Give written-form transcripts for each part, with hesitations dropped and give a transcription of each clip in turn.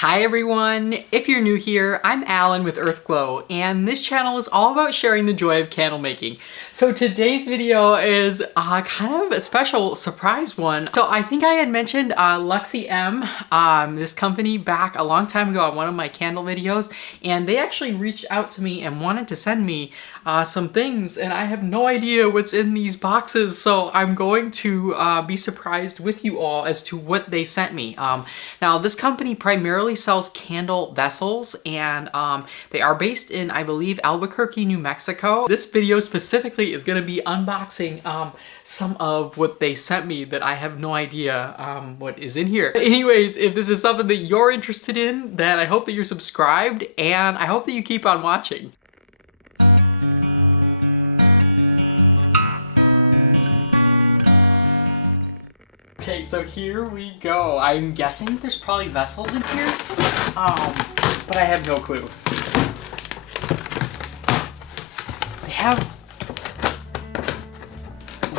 Hi everyone! If you're new here, I'm Alan with Earthglow, and this channel is all about sharing the joy of candle making. So today's video is kind of a special surprise one. So I think I had mentioned LuxyM, this company, back a long time ago on one of my candle videos, and they actually reached out to me and wanted to send me some things, and I have no idea what's in these boxes, so I'm going to be surprised with you all as to what they sent me. Now this company primarily sells candle vessels, and they are based in, I believe, Albuquerque, New Mexico. This video specifically is going to be unboxing some of what they sent me that I have no idea what is in here. Anyways, if this is something that you're interested in, then I hope that you're subscribed, and I hope that you keep on watching. Okay, so here we go. I'm guessing there's probably vessels in here, but I have no clue. They have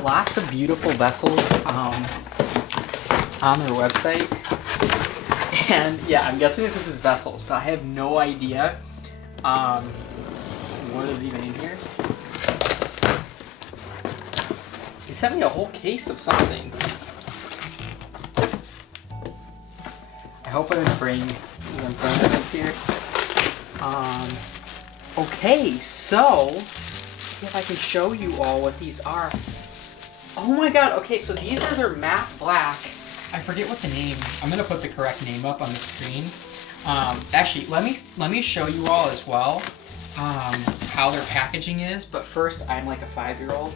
lots of beautiful vessels on their website, and yeah, I'm guessing that this is vessels, but I have no idea what is even in here. They sent me a whole case of something. I hope I didn't bring even further this here. Okay, so let's see if I can show you all what these are. Oh my god, okay, so these are their matte black. I forget what the name. I'm gonna put the correct name up on the screen. Actually, let me show you all as well how their packaging is. But first, I'm like a 5-year-old.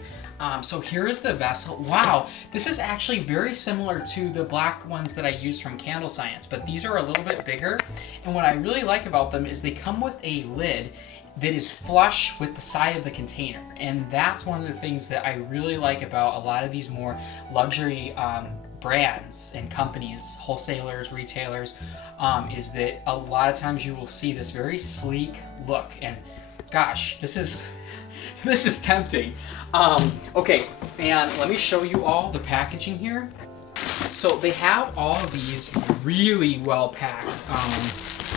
So here is the vessel. Wow, this is actually very similar to the black ones that I used from Candle Science, but these are a little bit bigger. And what I really like about them is they come with a lid that is flush with the side of the container. And that's one of the things that I really like about a lot of these more luxury brands and companies, wholesalers, retailers, is that a lot of times you will see this very sleek look. And gosh, this is tempting. Okay, and let me show you all the packaging here. So they have all of these really well packed.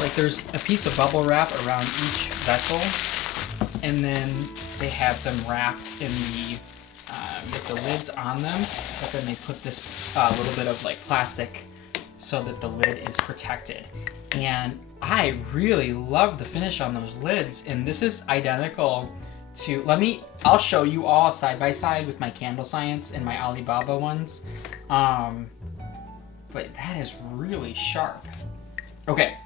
Like there's a piece of bubble wrap around each vessel, and then they have them wrapped in the with the lids on them, but then they put this little bit of like plastic so that the lid is protected. And I really love the finish on those lids, and this is identical to, I'll show you all side by side with my Candle Science and my Alibaba ones. But that is really sharp. Okay,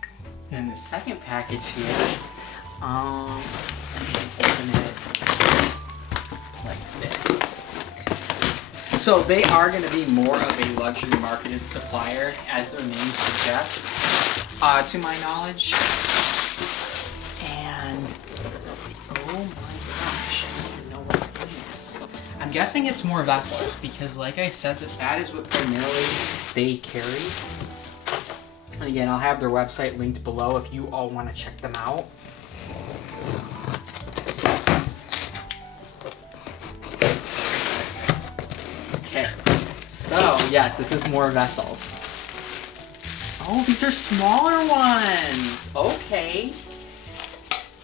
and the second package here, open it like this. So they are going to be more of a luxury marketed supplier, as their name suggests, to my knowledge. And oh my gosh, I don't even know what's in this. I'm guessing it's more vessels because, like I said, that is what primarily they carry. And again, I'll have their website linked below if you all want to check them out. Okay, so yes, this is more vessels. Oh, these are smaller ones. Okay.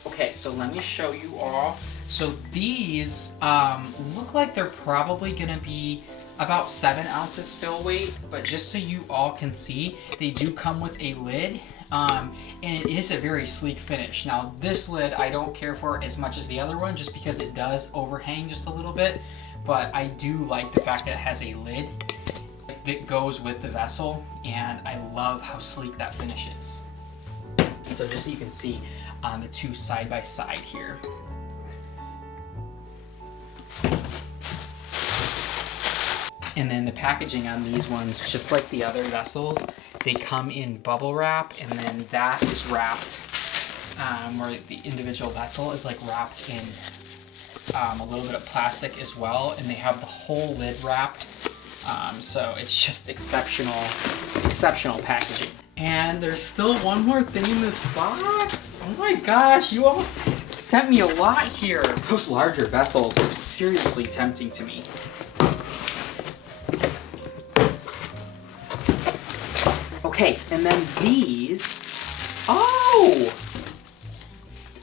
Okay, so let me show you all. So these look like they're probably gonna be about 7 ounces fill weight, but just so you all can see, they do come with a lid, and it is a very sleek finish. Now this lid I don't care for as much as the other one, just because it does overhang just a little bit, but I do like the fact that it has a lid that goes with the vessel, and I love how sleek that finish is. So just so you can see the two side by side here. And then the packaging on these ones, just like the other vessels, they come in bubble wrap, and then that is wrapped, where the individual vessel is like wrapped in a little bit of plastic as well, and they have the whole lid wrapped. So it's just exceptional packaging. And there's still one more thing in this box. Oh my gosh, you all sent me a lot here. Those larger vessels are seriously tempting to me. Okay, and then these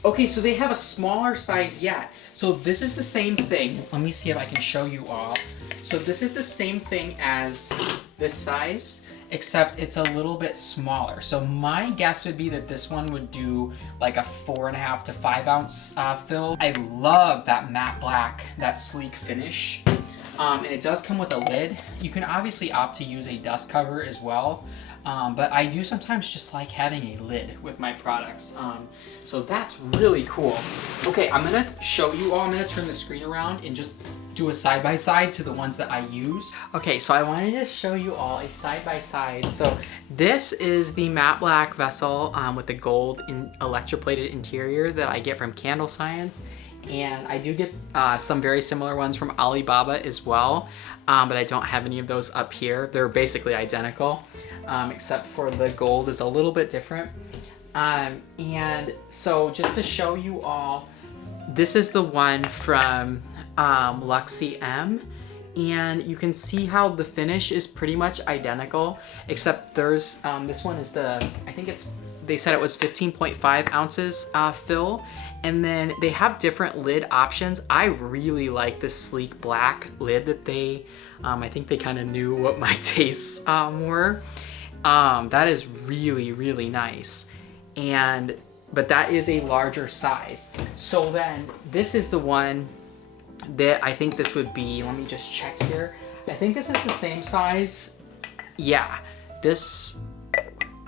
Okay, so they have a smaller size yet. So this is the same thing. Let me see if I can show you all. So this is the same thing as this size, except it's a little bit smaller. So my guess would be that this one would do like a 4.5 to 5 ounce fill. I love that matte black, that sleek finish. And it does come with a lid. You can obviously opt to use a dust cover as well. But I do sometimes just like having a lid with my products. So that's really cool. Okay, I'm gonna show you all. I'm gonna turn the screen around and just do a side-by-side to the ones that I use. Okay, so I wanted to show you all a side-by-side. So this is the matte black vessel with the gold electroplated interior that I get from Candle Science. And I do get some very similar ones from Alibaba as well, but I don't have any of those up here. They're basically identical, except for the gold is a little bit different. And so just to show you all, this is the one from LuxyM, and you can see how the finish is pretty much identical, except there's, this one is the, I think it's, they said it was 15.5 ounces fill. And then they have different lid options. I really like this sleek black lid that they, I think they kind of knew what my tastes were. That is really, really nice. But that is a larger size. So then this is the one that I think this would be, let me just check here. I think this is the same size. Yeah, this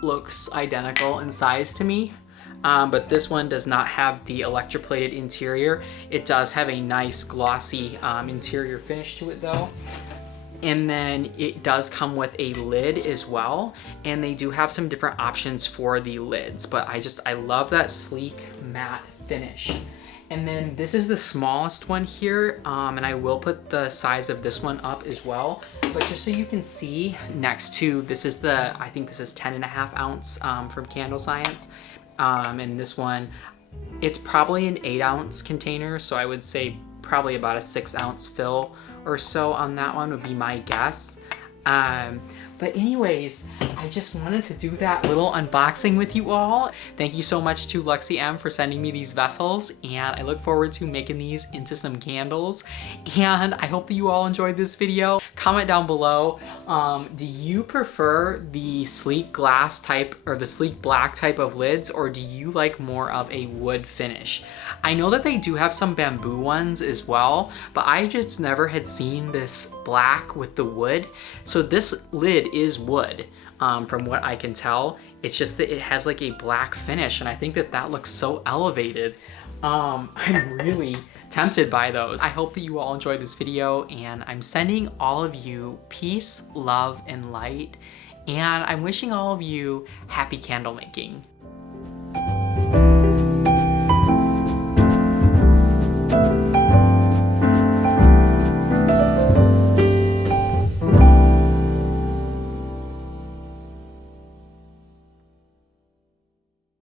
looks identical in size to me. But this one does not have the electroplated interior. It does have a nice glossy interior finish to it though. And then it does come with a lid as well. And they do have some different options for the lids, but I love that sleek matte finish. And then this is the smallest one here. And I will put the size of this one up as well. But just so you can see next to, this is the, I think this is 10.5 ounce from Candle Science. And this one, it's probably an 8 ounce container. So I would say probably about a 6 ounce fill or so on that one would be my guess. But anyways, I just wanted to do that little unboxing with you all. Thank you so much to LuxyM for sending me these vessels, and I look forward to making these into some candles. And I hope that you all enjoyed this video. Comment down below, do you prefer the sleek glass type or the sleek black type of lids, or do you like more of a wood finish? I know that they do have some bamboo ones as well, but I just never had seen this black with the wood. So this lid is wood, from what I can tell. It's just that it has like a black finish, and I think that that looks so elevated. I'm really tempted by those. I hope that you all enjoyed this video, and I'm sending all of you peace, love, and light, and I'm wishing all of you happy candle making.